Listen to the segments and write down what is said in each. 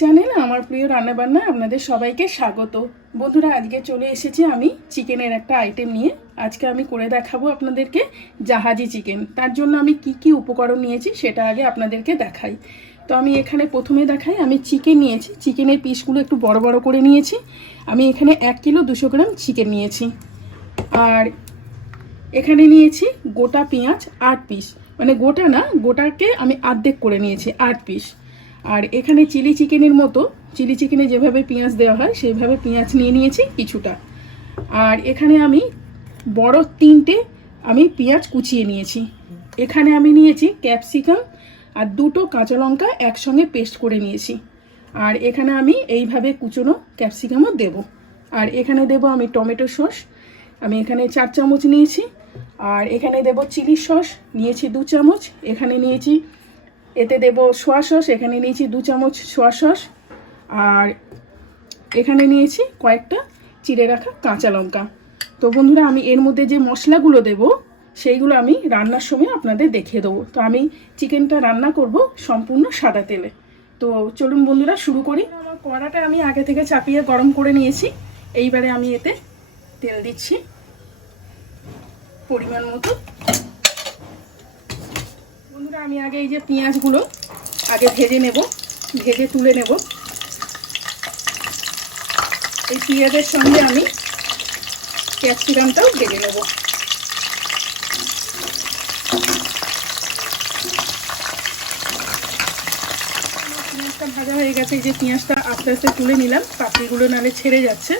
Channel আমার প্রিয় রান্নাবান্না আপনাদের সবাইকে স্বাগত। বন্ধুরা, আজকে চলে এসেছি আমি চিকেনের একটা আইটেম নিয়ে। আজকে আমি করে দেখাবো আপনাদেরকে জাহাজি চিকেন। তার জন্য আমি কি কি উপকরণ নিয়েছি সেটা আগে আপনাদেরকে দেখাই। তো আমি এখানে প্রথমে দেখাই, আমি চিকেন নিয়েছি। চিকেনের পিসগুলো একটু বড় বড় করে নিয়েছি। আমি এখানে 1 কিলো 200 গ্রাম চিকেন নিয়েছি। আর এখানে নিয়েছি গোটা পেঁয়াজ 8 পিস, মানে গোটা না, গোটাকে আমি অর্ধেক করে নিয়েছি 8 পিস। আর এখানে চিলি চিকেনের মতো, চিলি চিকেনে যেভাবে পেঁয়াজ দেওয়া হয় সেইভাবে পেঁয়াজ নিয়ে নিয়েছি কিছুটা। আর এখানে আমি বড় 3টে আমি পেঁয়াজ কুচিয়ে নিয়েছি। এখানে আমি নিয়েছি ক্যাপসিকাম আর 2টো কাঁচা লঙ্কা একসঙ্গে পেস্ট করে নিয়েছি। আর এখানে আমি এইভাবে কুচোনো ক্যাপসিকামও দেব। আর এখানে দেব আমি টমেটো সস, আমি এখানে 4 চামচ নিয়েছি। আর এখানে দেব চিলি সস, নিয়েছি 2 চামচ। এখানে নিয়েছি, এতে দেব সোয়া সস, এখানে নিয়েছি 2 চামচ সোয়া সস। আর এখানে নিয়েছি কয়েকটা চিড়ে রাখা কাঁচা লঙ্কা। তো বন্ধুরা, আমি এর মধ্যে যে মশলাগুলো দেব সেইগুলো আমি রান্নার সময় আপনাদের দেখিয়ে দেবো। তো আমি চিকেনটা রান্না করব সম্পূর্ণ সাদা তেলে। তো চলুন বন্ধুরা শুরু করি। আমার কড়াটা আমি আগে থেকে চাপিয়ে গরম করে নিয়েছি। এইবারে আমি এতে তেল দিচ্ছি পরিমাণ মতো। বন্ধুরা, আমি আগে এই যে পেঁয়াজগুলো আগে ভেজে নেব, ভেজে তুলে নেব। এই পেঁয়াজের সঙ্গে আমি ক্যাপসিকামটাও ভেজে নেব। পেঁয়াজটা ভাজা হয়ে গেছে। এই যে পেঁয়াজটা আস্তে আস্তে তুলে নিলাম, পাপড়িগুলো নালে ছেড়ে যাচ্ছে।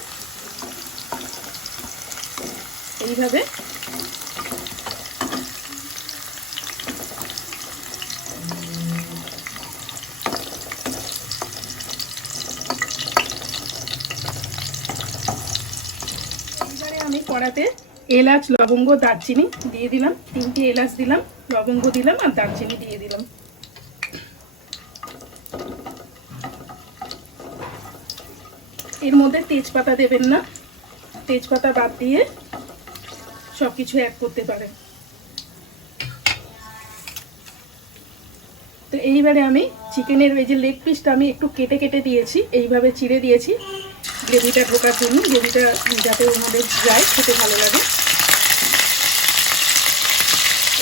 এইভাবে আমি কড়াতে এলাচ, লবঙ্গ, দারচিনি দিয়ে দিলাম। 3টে এলাচ দিলাম, লবঙ্গ দিলাম আর দারচিনি দিয়ে দিলাম। এর মধ্যে তেজপাতা দেবেন না, তেজপাতা বাদ দিয়ে সব কিছু অ্যাড করতে পারেন। তো এইবারে আমি চিকেনের এই যে লেগ পিসটা আমি একটু কেটে কেটে দিয়েছি, এইভাবে চিড়ে দিয়েছি গ্রেভিটা ঢোকার জন্য, গ্রেভিটা যাতে ওর মধ্যে যায়, খেতে ভালো লাগে।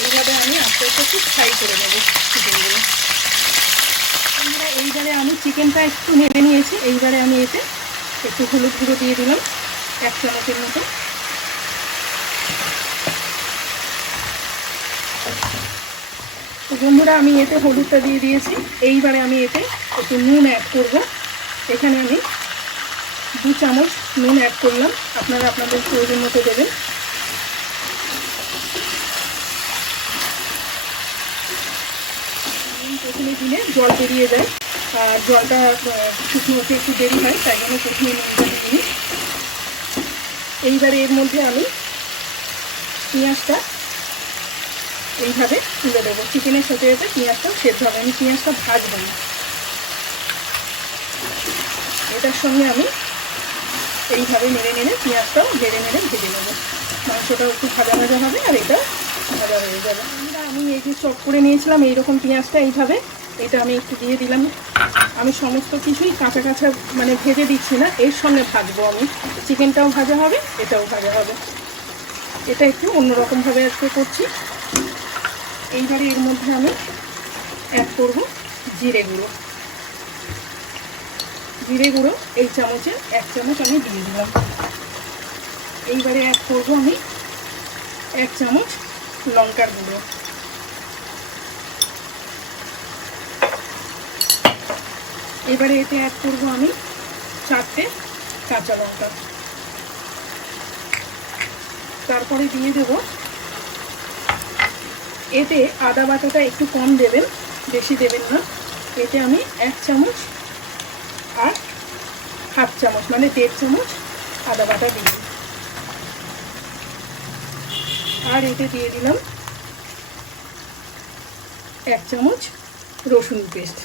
এইভাবে আমি আস্তে আস্তে একটু ফ্রাই করে নেব চিকেনগুলো। এইবারে আমি চিকেনটা একটু নেড়ে নিয়েছি। এইবারে আমি এতে একটু হলুদ গুঁড়ো দিয়ে দিলাম 1 চামচের মতো। তো বন্ধুরা, আমি এতে হলুদটা দিয়ে দিয়েছি। এইবারে আমি এতে একটু নুন অ্যাড করব। এখানে আমি 2 চামচ নুন অ্যাড করলাম, আপনারা আপনাদের প্রয়োজন মতো দেবেন। প্রথমে দিলে জল বেরিয়ে যায়, আর জলটা শুকনো হতে একটু দেরি হয়, তাই জন্য প্রথমে নুনটা দিই। এইবারে এর মধ্যে আমি পেঁয়াজটা এইভাবে তুলে দেবো। চিকেনের সাথে সাথে পেঁয়াজটা সেদ্ধ হবে, আমি পেঁয়াজটা ভাজবো না। এটার সঙ্গে আমি এইভাবে নেড়ে নেড়ে পেঁয়াজটাও নেড়ে নেড়ে ভেজে নেবো। মাংসটাও একটু ভাজা ভাজা হবে আর এটা ভাজা হয়ে যাবে। আমি এই যে চপ করে নিয়েছিলাম এইরকম পেঁয়াজটা, এইভাবে এটা আমি একটু দিয়ে দিলাম। আমি সমস্ত কিছুই কাঁচা কাঁচা মানে ভেজে দিচ্ছি না, এর সঙ্গে ভাজবো আমি। চিকেনটাও ভাজা হবে, এটাও ভাজা হবে। এটা একটু অন্যরকমভাবে আজকে করছি। এইবারে এর মধ্যে আমি অ্যাড করব জিরে গুঁড়ো। জিরে গুঁড়ো এই চামচের 1 চামচ আমি দিয়ে দিলাম। এইবারে অ্যাড করব আমি 1 চামচ লঙ্কার গুঁড়ো। এবারে এতে অ্যাড করব আমি 4টে কাঁচা লঙ্কা। তারপরে দিয়ে দেব, এতে আদা বাটাটা একটু কম দেবেন, বেশি দেবেন না। এতে আমি 1 চামচ আর 1/2 চামচ মানে 1.5 চামচ আদা বাটা দিই। আর এতে দিয়ে দিলাম 1 চামচ রসুন পেস্ট।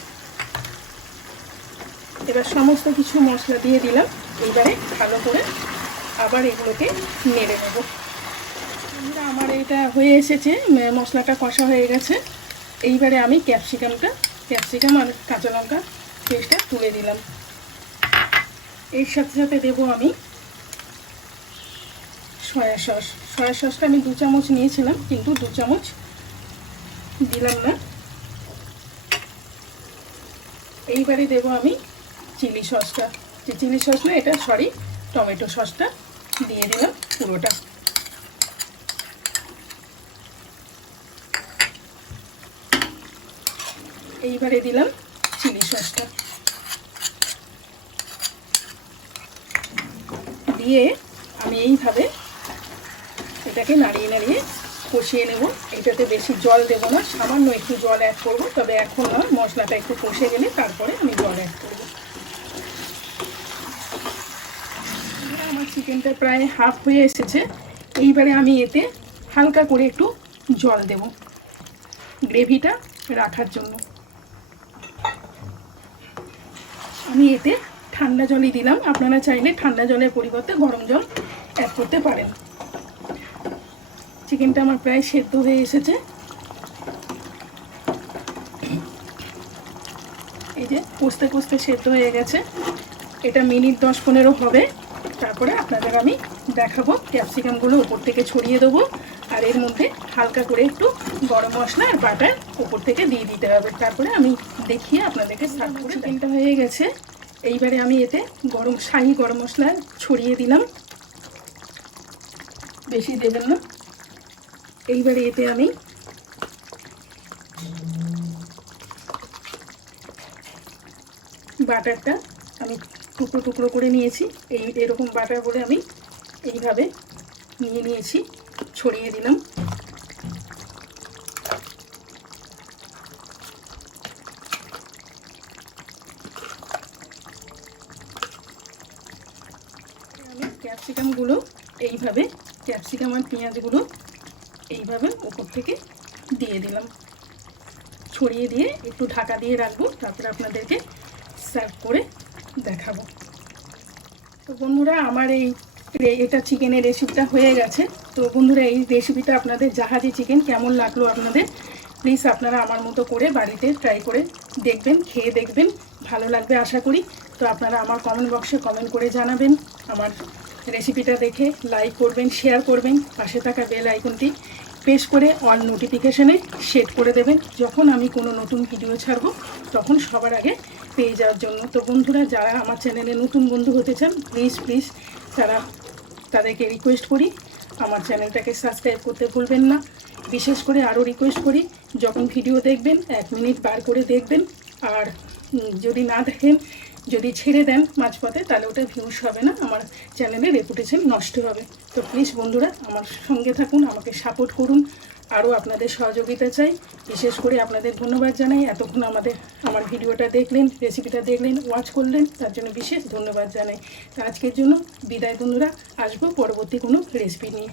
এবার সমস্ত কিছু মশলা দিয়ে দিলাম। এইবারে ভালো করে আবার এগুলোকে নেড়ে নেব। আমার এটা হয়ে এসেছে, মশলাটা কষা হয়ে গেছে। এইবারে আমি ক্যাপসিকাম আর কাঁচা লঙ্কা পেস্টটা তুলে দিলাম। এর সাথে সাথে দেবো আমি সয়া সস। সয়া সসটা আমি 2 চামচ নিয়েছিলাম, কিন্তু 2 চামচ দিলাম না। এইবারে দেবো আমি চিলি সসটা, যে চিলি সস না এটা সরি টমেটো সসটা দিয়ে দিলাম পুরোটা। এইবারে দিলাম চিলি সসটা দিয়ে আমি এইভাবে এটাকে নাড়িয়ে নাড়িয়ে কষিয়ে নেব। এটাতে বেশি জল দেবো না, সামান্য একটু জল অ্যাড করব, তবে এখন না, মশলাটা একটু কষে গেলে তারপরে আমি জল অ্যাড করব। আমার চিকেনটা প্রায় হাফ হয়ে এসেছে। এইবারে আমি এতে হালকা করে একটু জল দেব গ্রেভিটা রাখার জন্য। আমি এতে ঠান্ডা জলই দিলাম, আপনারা চাইলে ঠান্ডা জলের পরিবর্তে গরম জল অ্যাড করতে পারেন। চিকেনটা আমার প্রায় সেদ্ধ হয়ে এসেছে। এই যে কষতে কষতে সেদ্ধ হয়ে গেছে। এটা মিনিট 10-15 হবে, তারপরে আপনাদের আমি দেখাবো। ক্যাপসিকামগুলো উপর থেকে ছড়িয়ে দেবো, আর এর মধ্যে হালকা করে একটু গরম মশলা আর বাটার উপর থেকে দিয়ে দিতে হবে। তারপরে আমি দেখিয়ে আপনাদেরকে সার্ভ করে। চিকেনটা হয়ে গেছে। এইবারে আমি এতে শাহি গরম মশলা ছড়িয়ে দিলাম, বেশি দেবেন না। এইবারে এতে আমি বাটারটা আমি টুকরো টুকরো করে নিয়েছি, এরকম বাটার করে আমি এইভাবে নিয়ে নিয়েছি, ছড়িয়ে দিলাম। আমি ক্যাপসিকামগুলো এইভাবে, ক্যাপসিকাম আর পেঁয়াজগুলো এইভাবে উপর থেকে দিয়ে দিলাম, ছড়িয়ে দিয়ে একটু ঢাকা দিয়ে রাখবো, তারপরে আপনাদেরকে সার্ভ করে দেখাবো। তো বন্ধুরা, আমার এটা চিকেনের রেসিপিটা হয়ে গেছে। তো বন্ধুরা, এই রেসিপিটা আপনাদের জাহাজি চিকেন কেমন লাগলো আপনাদের, প্লিজ আপনারা আমার মতো করে বাড়িতে ট্রাই করে দেখবেন, খেয়ে দেখবেন, ভালো লাগবে আশা করি। তো আপনারা আমার কমেন্ট বক্সে কমেন্ট করে জানাবেন। আমার রেসিপিটা দেখে লাইক করবেন, শেয়ার করবেন, পাশে থাকা বেল আইকনটি প্রেস করে অল নোটিফিকেশানে সেট করে দেবেন। যখন আমি কোনো নতুন ভিডিও ছাড়বো তখন সবার আগে পেয়ে যাওয়ার জন্য। তো বন্ধুরা, যারা আমার চ্যানেলে নতুন বন্ধু হতে চান, প্লিজ তাদেরকে রিকোয়েস্ট করি আমার চ্যানেলটাকে সাবস্ক্রাইব করতে ভুলবেন না। বিশেষ করে আরও রিকোয়েস্ট করি, যখন ভিডিও দেখবেন 1 মিনিট বার করে দেখবেন, আর যদি না দেখেন, যদি ছেড়ে দেন মাঝপথে, তাহলে ওটা ভিউজ হবে না, আমার চ্যানেলের রেপুটেশন নষ্ট হবে। তো প্লিজ বন্ধুরা, আমার সঙ্গে থাকুন, আমাকে সাপোর্ট করুন। আরও আপনাদের সহযোগিতা চাই। বিশেষ করে আপনাদের ধন্যবাদ জানাই, এতক্ষণ আমার ভিডিওটা দেখলেন, রেসিপিটা দেখলেন, ওয়াচ করলেন, তার জন্য বিশেষ ধন্যবাদ জানাই। তো আজকের জন্য বিদায় বন্ধুরা, আসবো পরবর্তী কোনো রেসিপি নিয়ে।